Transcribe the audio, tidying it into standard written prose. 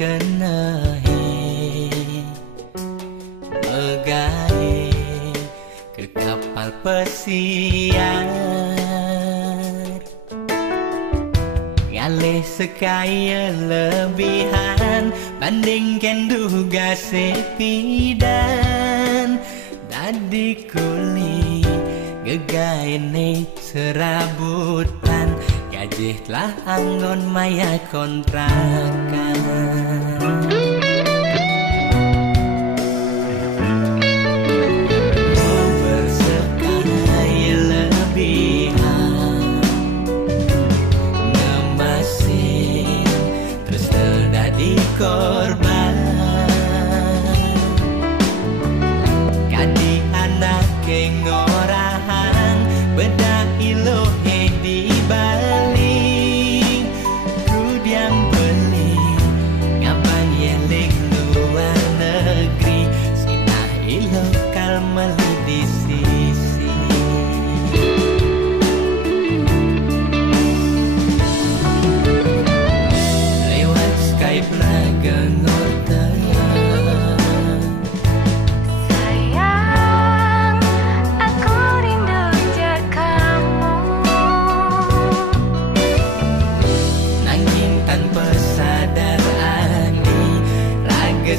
kenehi megahe ke kapal pesiar ngalih sekaya lebihan bandingkan duga sepidan dadi kuli gegaene serabutan gaji telah anggon maya kontrakan bersekaya lebihan ngemasin terus terjadi korban kadi anak kengorahan beda ilohe di balik kudiam beli ngabang yeling luar negeri sinah ilokal meli di sisi lewat Skype lah gengor tanpa sadar ani raga